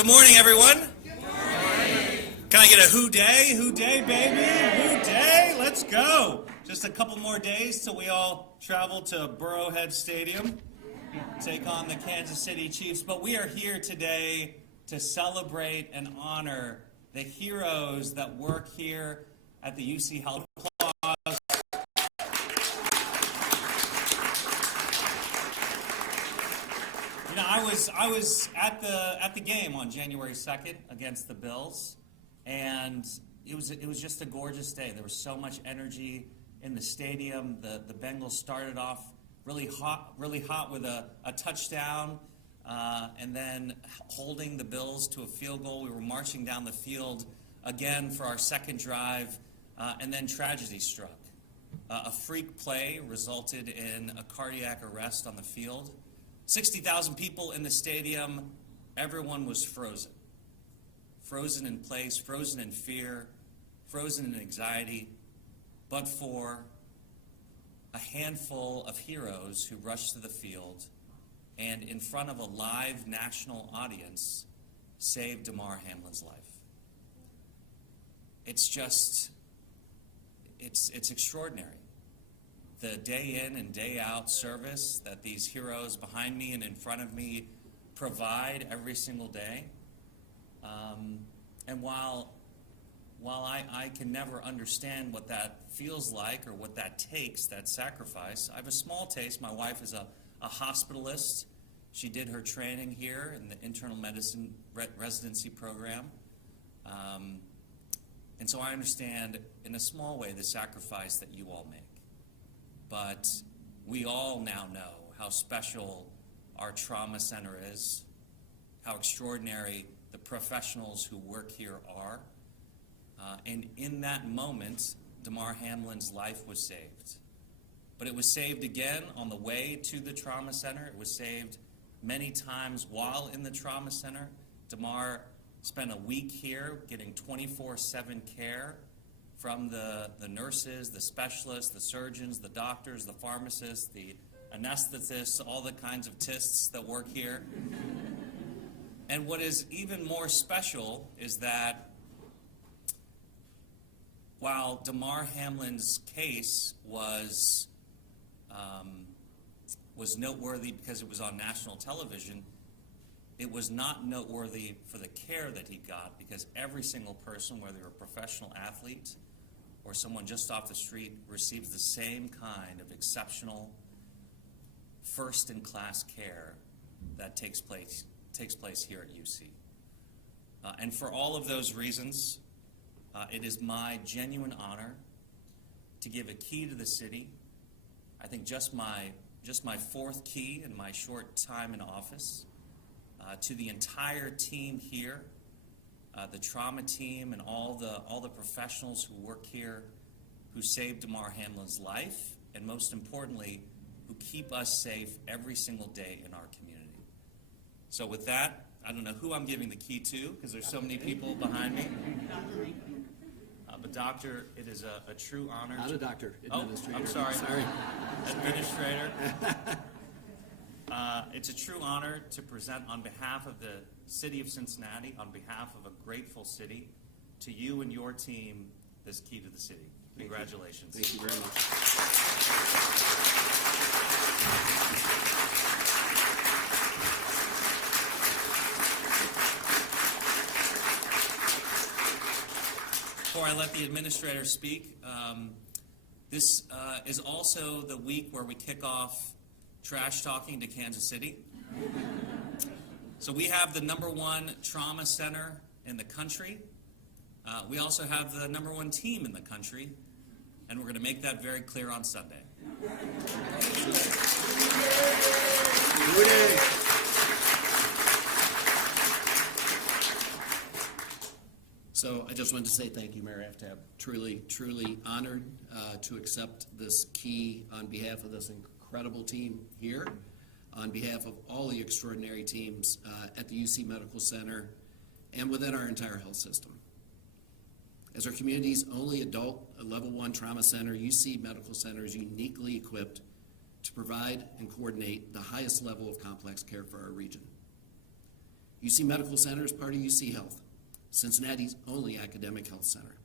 Good morning, everyone. Good morning. Can I get a who day? Who day, baby? Who day? Let's go. Just a couple more days till we all travel to Burrowhead Stadium, take on the Kansas City Chiefs. But we are here today to celebrate and honor the heroes that work here at the UC Health Clause. You know, I was at the game on January 2nd against the Bills, and it was just a gorgeous day. There was so much energy in the stadium. The Bengals started off really hot with a touchdown, and then holding the Bills to a field goal. We were marching down the field again for our second drive, and then tragedy struck. A freak play resulted in a cardiac arrest on the field. 60,000 people in the stadium. Everyone was frozen. Frozen in place, frozen in fear, frozen in anxiety, but for a handful of heroes who rushed to the field and in front of a live national audience saved Damar Hamlin's life. It's extraordinary. The day in and day out service that these heroes behind me and in front of me provide every single day. And while I can never understand what that feels like or what that takes, that sacrifice, I have a small taste. My wife is a hospitalist. She did her training here in the internal medicine residency program. And so I understand in a small way the sacrifice that you all make. But we all now know how special our trauma center is, how extraordinary the professionals who work here are. And in that moment, Damar Hamlin's life was saved. But it was saved again on the way to the trauma center. It was saved many times while in the trauma center. Damar spent a week here getting 24/7 care from the nurses, the specialists, the surgeons, the doctors, the pharmacists, the anesthetists, all the kinds of tists that work here. And what is even more special is that while Damar Hamlin's case was noteworthy because it was on national television, it was not noteworthy for the care that he got, because every single person, whether you're a professional athlete or someone just off the street, receives the same kind of exceptional, first-in-class care that takes place here at UC. And for all of those reasons, it is my genuine honor to give a key to the city. I think just my fourth key in my short time in office, to the entire team here, the trauma team and all the professionals who work here, who saved Damar Hamlin's life, and most importantly, who keep us safe every single day in our community. So with that, I don't know who I'm giving the key to, because there's so many people behind me. But Doctor, it is a true honor. Not a doctor, administrator. Oh, I'm sorry. Administrator. It's a true honor to present on behalf of the city of Cincinnati, on behalf of a grateful city, to you and your team, this key to the city. Congratulations. Thank you very much. Before I let the administrator speak, this is also the week where we kick off Trash Talking to Kansas City. So we have the #1 trauma center in the country. We also have the #1 team in the country, and we're going to make that very clear on Sunday. So I just wanted to say thank you, Mayor Aftab. Truly honored to accept this key on behalf of this incredible team here, on behalf of all the extraordinary teams at the UC Medical Center and within our entire health system. As our community's only adult level 1 trauma center, UC Medical Center is uniquely equipped to provide and coordinate the highest level of complex care for our region. UC Medical Center is part of UC Health, Cincinnati's only academic health center.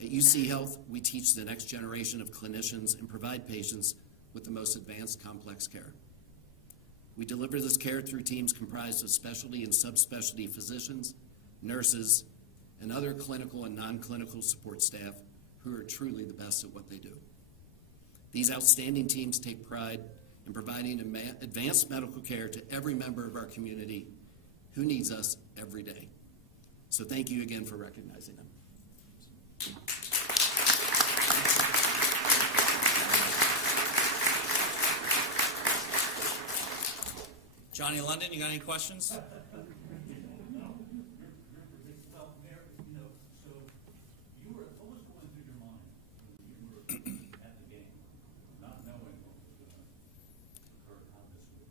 At UC Health, we teach the next generation of clinicians and provide patients with the most advanced complex care. We deliver this care through teams comprised of specialty and subspecialty physicians, nurses, and other clinical and non-clinical support staff who are truly the best at what they do. These outstanding teams take pride in providing advanced medical care to every member of our community who needs us every day. So thank you again for recognizing them. Johnny London, you got any questions? Well, Mayor, so what was going through your mind when you were at the game, not knowing what was going to occur, how this would?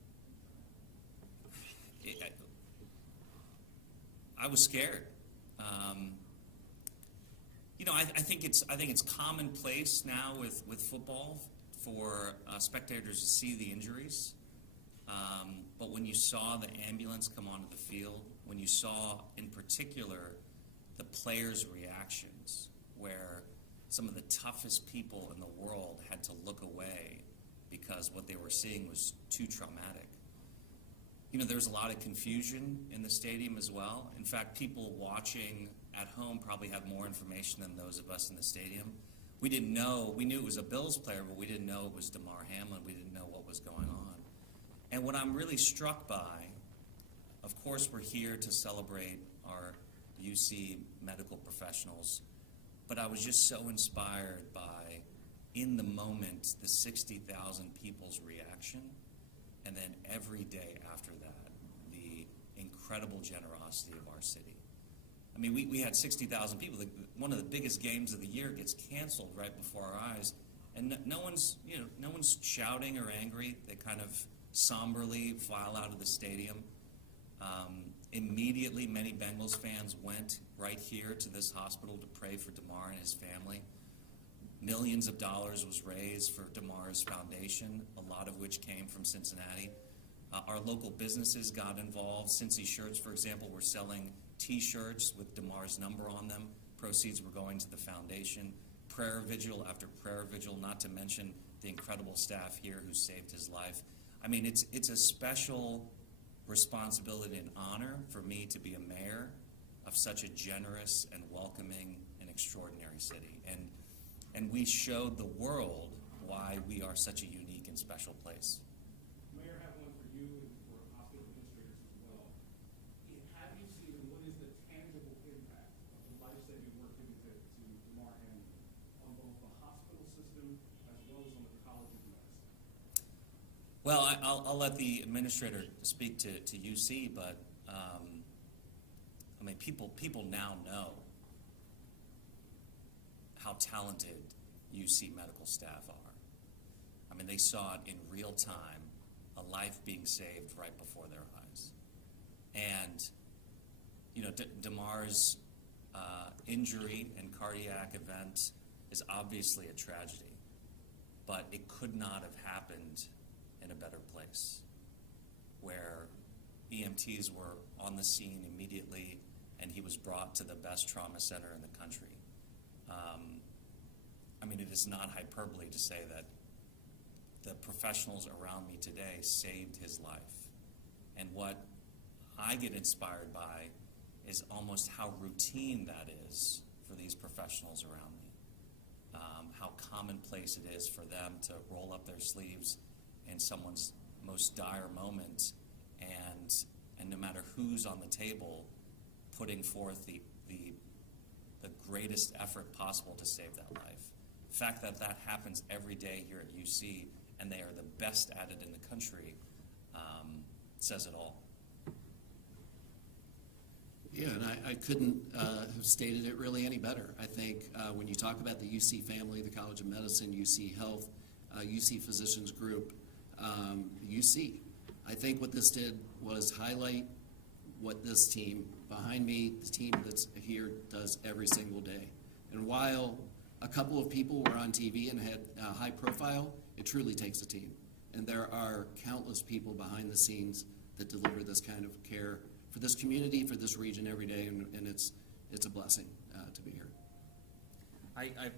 I was scared. I think it's commonplace now with football for spectators to see the injuries. But when you saw the ambulance come onto the field, when you saw in particular the players' reactions, where some of the toughest people in the world had to look away because what they were seeing was too traumatic. There was a lot of confusion in the stadium as well. In fact, people watching at home probably had more information than those of us in the stadium. We didn't know, we knew it was a Bills player, but we didn't know it was Damar Hamlin. We didn't know what was going on. And what I'm really struck by, of course, we're here to celebrate our UC medical professionals, but I was just so inspired by, in the moment, the 60,000 people's reaction, and then every day after that, the incredible generosity of our city. I mean, we had 60,000 people. One of the biggest games of the year gets canceled right before our eyes, and no one's shouting or angry. They kind of somberly file out of the stadium. Immediately, many Bengals fans went right here to this hospital to pray for Damar and his family. Millions of dollars was raised for Damar's foundation, a lot of which came from Cincinnati. Our local businesses got involved. Cincy Shirts, for example, were selling T-shirts with Damar's number on them. Proceeds were going to the foundation. Prayer vigil after prayer vigil, not to mention the incredible staff here who saved his life. I mean, it's a special responsibility and honor for me to be a mayor of such a generous and welcoming and extraordinary city. And we showed the world why we are such a unique and special place. Mayor, I have one for you and for hospital administrators as well. Have you seen, and what is the tangible impact of the life-saving work that you did to Damar Hamlin on both the hospital system as well as on the College of Medicine? Well, I'll let the administrator speak to UC, but I mean, people now know how talented UC medical staff are. I mean, they saw it in real time, a life being saved right before their eyes. And, Damar's injury and cardiac event is obviously a tragedy, but it could not have happened in a better place, where EMTs were on the scene immediately and he was brought to the best trauma center in the country. I mean, it is not hyperbole to say that the professionals around me today saved his life. And what I get inspired by is almost how routine that is for these professionals around me. How commonplace it is for them to roll up their sleeves in someone's most dire moment, and no matter who's on the table, putting forth the greatest effort possible to save that life. The fact that that happens every day here at UC, and they are the best at it in the country, says it all. Yeah, and I couldn't have stated it really any better. I think when you talk about the UC family, the College of Medicine, UC Health, UC Physicians Group, UC, I think what this did was highlight what this team behind me, the team that's here, does every single day. And while a couple of people were on TV and had a high profile, it truly takes a team. And there are countless people behind the scenes that deliver this kind of care for this community, for this region every day, and it's a blessing to be here. I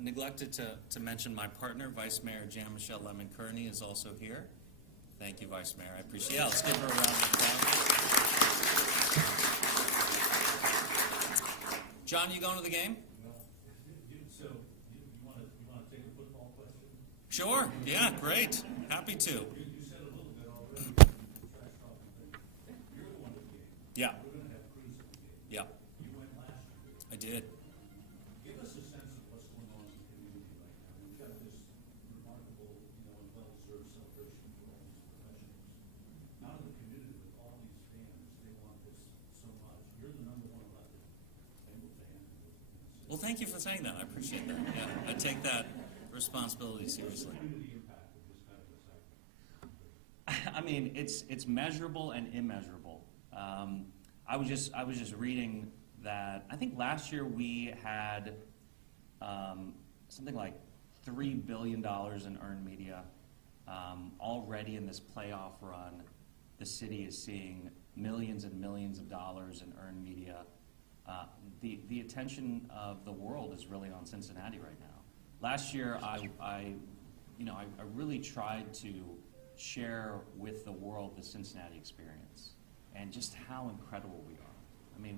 neglected to mention my partner, Vice Mayor Jan Michelle Lemon Kearney, is also here. Thank you, Vice Mayor. I appreciate it. Let's give her a round of applause. John, you going to the game? So, you want to take a football question? Sure. Yeah, great. Happy to. You said a little bit already. Trash talking thing. You're the one at the game. Yeah. We're going to have Cruz at the game. Yeah, You went last year. I did. Give us a sense of what's going on in the community right now. We've got this remarkable, and well-deserved celebration for all these professionals. Out in the community with all these fans, they want this so much. You're the number one elected Bengal fan. Well, thank you for saying that. I appreciate that. Yeah, I take that responsibility seriously. Community impact of this kind of a site. I mean, it's measurable and immeasurable. I was just reading that I think last year we had something like $3 billion in earned media. Already in this playoff run, the city is seeing millions and millions of dollars in earned media. The attention of the world is really on Cincinnati right now. Last year, I really tried to share with the world the Cincinnati experience and just how incredible we are. I mean,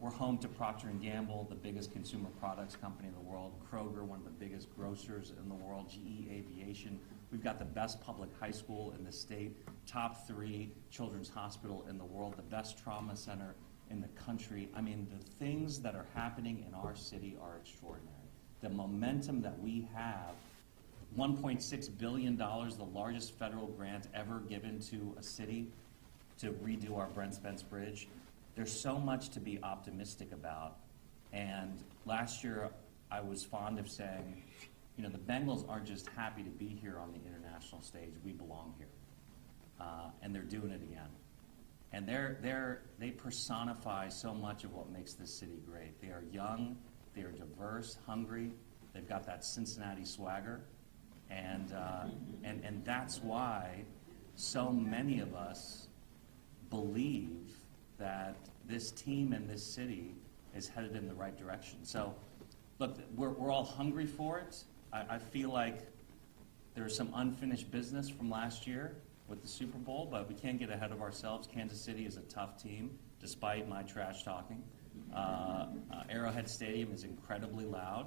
we're home to Procter & Gamble, the biggest consumer products company in the world, Kroger, one of the biggest grocers in the world, GE Aviation. We've got the best public high school in the state, top 3 children's hospital in the world, the best trauma center in the country. I mean, the things that are happening in our city are extraordinary. The momentum that we have, $1.6 billion, the largest federal grant ever given to a city to redo our Brent Spence Bridge. There's so much to be optimistic about. And last year, I was fond of saying, the Bengals aren't just happy to be here on the international stage. We belong here. And they're doing it again. And they personify so much of what makes this city great. They are young, they are diverse, hungry. They've got that Cincinnati swagger. And that's why so many of us believe that this team and this city is headed in the right direction. So, look, we're all hungry for it. I feel like there's some unfinished business from last year with the Super Bowl, but we can't get ahead of ourselves. Kansas City is a tough team, despite my trash talking. Arrowhead Stadium is incredibly loud,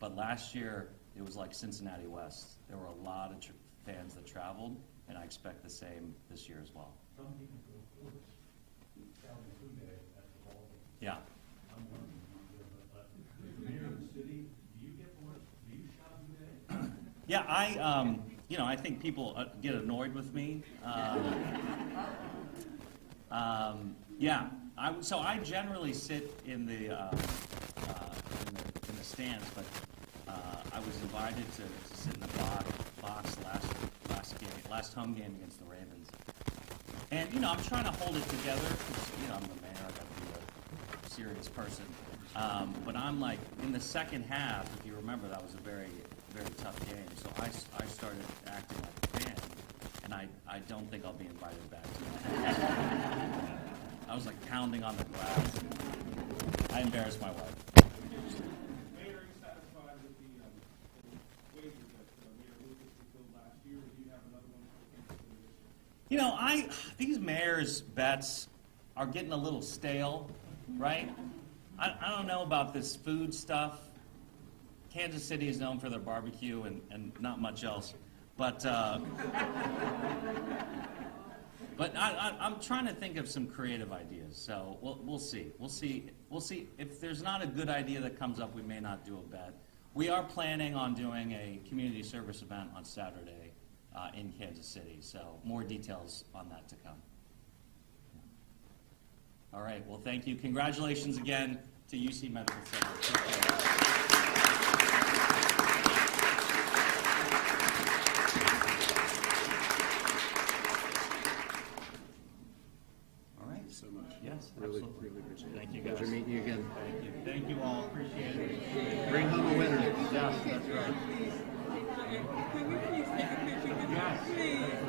but last year it was like Cincinnati West. There were a lot of fans that traveled, and I expect the same this year as well. Some people go forth, shouting through there at the ball game. Yeah. I'm one of them, but the mayor of the city, do you get forth? Do you shout through there? Yeah, I think people get annoyed with me. So I generally sit in the stands, but I was invited to sit in the box last home game against the Ravens. And I'm trying to hold it together because I'm the mayor. I got to be a serious person. But I'm like in the second half. If you remember, that was a very, very tough game. So I started acting like a fan, and I don't think I'll be invited back to that. I was like pounding on the glass. I embarrassed my wife. Mayor, are you satisfied with the wager that Mayor Lucas fulfilled last year, or do you have another one for this year? These mayor's bets are getting a little stale, right? I don't know about this food stuff. Kansas City is known for their barbecue and not much else. But I'm trying to think of some creative ideas. So we'll see. We'll see. If there's not a good idea that comes up, we may not do a bet. We are planning on doing a community service event on Saturday in Kansas City. So more details on that to come. All right. Well, thank you. Congratulations again to UC Medical Center. Yes, Really, absolutely. really appreciate it. Thank you, guys. Pleasure meeting you again. Thank you all. Appreciate it. Bring home a winner. Yes, that's right. Can we please take a picture with you? Yes. Please.